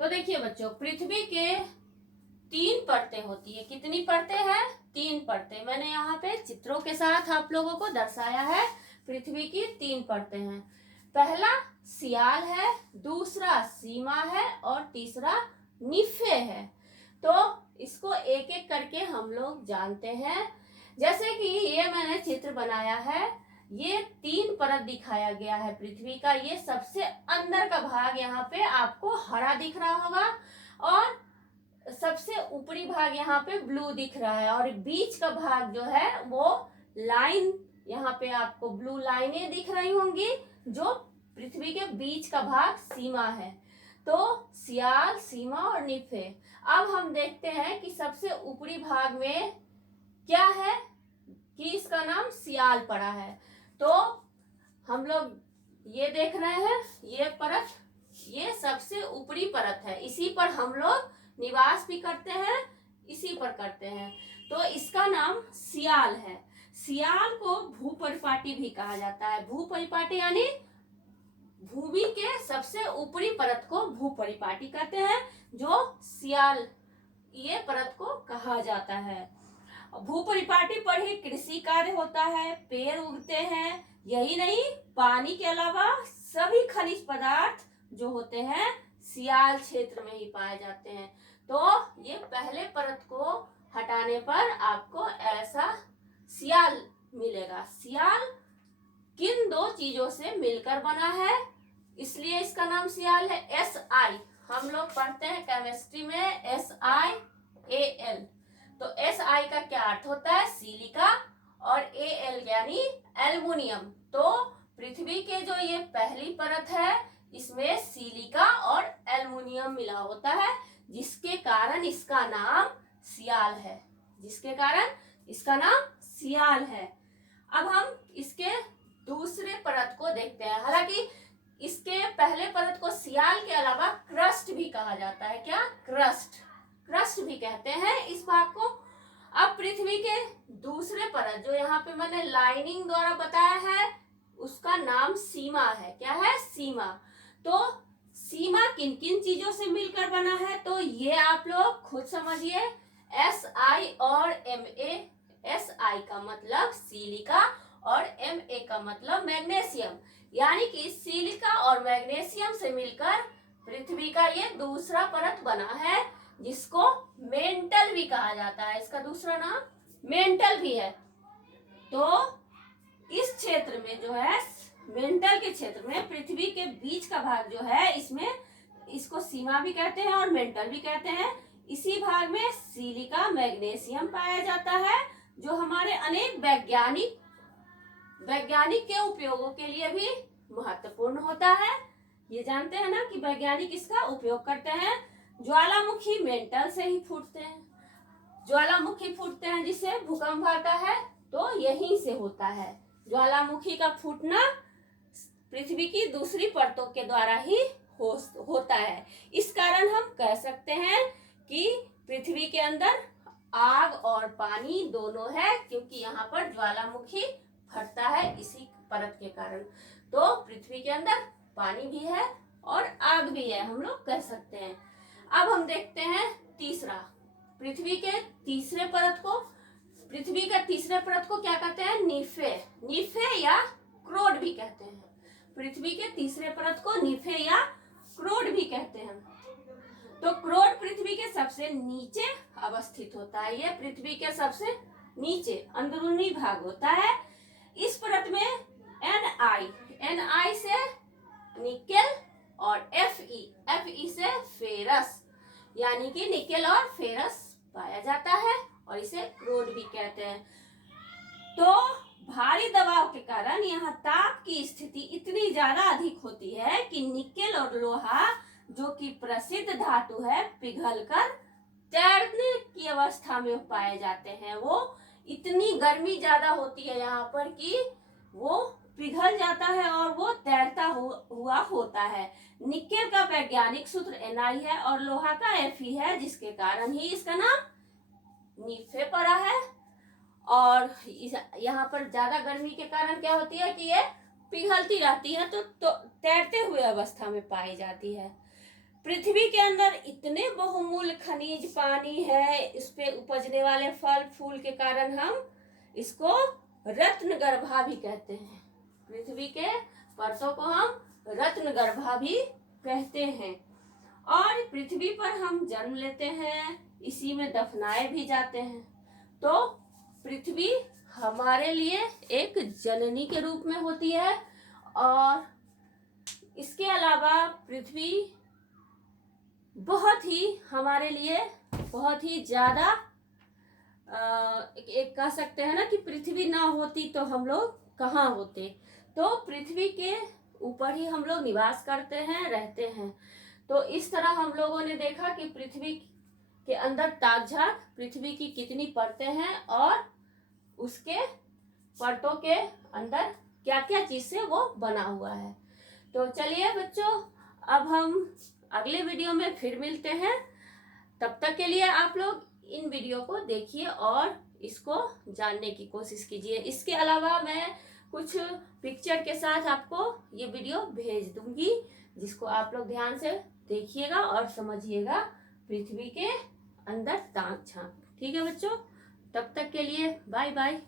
तो देखिए बच्चों, पृथ्वी के 3 परतें होती है। कितनी परतें हैं? 3 परतें। मैंने यहाँ पे चित्रों के साथ आप लोगों को दर्शाया है। पृथ्वी की 3 परतें हैं। पहला सियाल है, दूसरा सीमा है और तीसरा निफे है। तो इसको एक एक करके हम लोग जानते हैं। जैसे कि ये मैंने चित्र बनाया है, ये 3 परत दिखाया गया है पृथ्वी का। ये सबसे अंदर का भाग यहाँ पे आपको हरा दिख रहा होगा और सबसे ऊपरी भाग यहाँ पे ब्लू दिख रहा है, और बीच का भाग जो है वो लाइन, यहाँ पे आपको ब्लू लाइनें दिख रही होंगी, जो पृथ्वी के बीच का भाग सीमा है। तो सियाल, सीमा और निफे। अब हम देखते हैं कि सबसे ऊपरी भाग में क्या है, कि इसका नाम सियाल पड़ा है। तो हम लोग ये देख रहे हैं, ये परत, ये सबसे ऊपरी परत है। इसी पर हम लोग निवास भी करते हैं, इसी पर करते हैं। तो इसका नाम सियाल है। सियाल को भूपरिपाटी भी कहा जाता है। भूपरिपाटी यानी भूमि के सबसे ऊपरी परत को भूपरिपाटी कहते हैं, जो सियाल ये परत को कहा जाता है। भूपरिपाटी पर ही कृषि कार्य होता है, पेड़ उगते हैं। यही नहीं, पानी के अलावा सभी खनिज पदार्थ जो होते हैं सियाल क्षेत्र में ही पाए जाते हैं। तो ये पहले परत को हटाने पर आपको ऐसा सियाल मिलेगा। सियाल किन 2 चीजों से मिलकर बना है, इसलिए इसका नाम सियाल है। SI हम लोग पढ़ते हैं केमिस्ट्री में, SiAl। तो SI का क्या अर्थ होता है? सिलिका, और Al यानी एल्युमिनियम। तो पृथ्वी के जो ये पहली परत है, इसमें सिलिका और एल्युमिनियम मिला होता है, जिसके कारण इसका नाम सियाल है। जिसके कारण इसका नाम सियाल है। अब हम इसके दूसरे परत को देखते हैं। हालांकि इसके पहले परत को सियाल के अलावा क्रस्ट भी कहा जाता है। क्या? क्रस्ट भी कहते हैं इस भाग को। अब पृथ्वी के दूसरे परत, जो यहाँ पे मैंने लाइनिंग द्वारा बताया है, उसका नाम सीमा है। क्या है? सीमा। तो सीमा किन किन चीजों से मिलकर बना है, तो ये आप लोग खुद समझिए। SI और Ma। SI का मतलब सिलिका और Ma का मतलब मैग्नीशियम, यानी कि सिलिका और मैग्नीशियम से मिलकर पृथ्वी का ये दूसरा परत बना है, जिसको मेंटल भी कहा जाता है। इसका दूसरा नाम मेंटल भी है। तो इस क्षेत्र में जो है, मेंटल के क्षेत्र में पृथ्वी के बीच का भाग जो है, इसमें इसको सीमा भी कहते हैं और मेंटल भी कहते हैं। इसी भाग में सिलिका, मैग्नीशियम पाया जाता है, जो हमारे अनेक वैज्ञानिक के उपयोगों के लिए भी महत्वपूर्ण होता है। ये जानते हैं ना कि वैज्ञानिक इसका उपयोग करते हैं। ज्वालामुखी मेंटल से ही फूटते हैं। ज्वालामुखी फूटते हैं जिससे भूकंप आता है, तो यहीं से होता है। ज्वालामुखी का फूटना पृथ्वी की दूसरी परतों के द्वारा ही होता है। इस कारण हम कह सकते हैं कि पृथ्वी के अंदर आग और पानी दोनों है, क्योंकि यहाँ पर ज्वालामुखी फटता है इसी परत के कारण। तो पृथ्वी के अंदर पानी भी है और आग भी है, हम लोग कह सकते हैं। अब हम देखते हैं तीसरा, पृथ्वी के तीसरे परत को। पृथ्वी का तीसरे परत को क्या कहते हैं? निफे या क्रोड भी कहते हैं। पृथ्वी के तीसरे परत को निफे या क्रोड भी कहते हैं। तो क्रोड पृथ्वी के सबसे नीचे अवस्थित होता है। यह पृथ्वी के सबसे नीचे अंदरूनी भाग होता है। इस परत में Ni से निकेल और Fe से फेरस, यानी कि निकेल और फेरस पाया जाता है, और इसे क्रोड भी कहते हैं। तो भारी दबाव के कारण यहाँ ताप की स्थिति इतनी ज्यादा अधिक होती है कि निकेल और लोहा, जो कि प्रसिद्ध धातु है, पिघलकर तैरने की अवस्था में पाए जाते हैं। वो इतनी गर्मी ज्यादा होती है यहाँ पर कि वो पिघल जाता है और वो तैरता हुआ होता है। निकेल का वैज्ञानिक सूत्र Ni है और लोहा का Fe है, जिसके कारण ही इसका नाम निफे पड़ा है। और यहाँ पर ज्यादा गर्मी के कारण क्या होती है कि ये पिघलती रहती है, तो तैरते हुए अवस्था में पाई जाती है। पृथ्वी के अंदर इतने बहुमूल्य खनिज पानी है, इस पे उपजने वाले फल फूल के कारण हम इसको रत्न गर्भा भी कहते हैं। पृथ्वी के परतों को हम रत्न गर्भा भी कहते हैं। और पृथ्वी पर हम जन्म लेते हैं, इसी में दफनाए भी जाते हैं। तो पृथ्वी हमारे लिए एक जननी के रूप में होती है। और इसके अलावा पृथ्वी बहुत ही हमारे लिए बहुत ही ज्यादा एक कह सकते हैं ना कि पृथ्वी ना होती तो हम लोग कहाँ होते। तो पृथ्वी के ऊपर ही हम लोग निवास करते हैं, रहते हैं। तो इस तरह हम लोगों ने देखा कि पृथ्वी के अंदर ताक झांक पृथ्वी की कितनी परतें हैं और उसके परतों के अंदर क्या क्या चीज से वो बना हुआ है। तो चलिए बच्चों, अब हम अगले वीडियो में फिर मिलते हैं। तब तक के लिए आप लोग इन वीडियो को देखिए और इसको जानने की कोशिश कीजिए। इसके अलावा मैं कुछ पिक्चर के साथ आपको ये वीडियो भेज दूंगी, जिसको आप लोग ध्यान से देखिएगा और समझिएगा पृथ्वी के अंदर ताक झांक। ठीक है बच्चों, तब तक के लिए बाय बाय।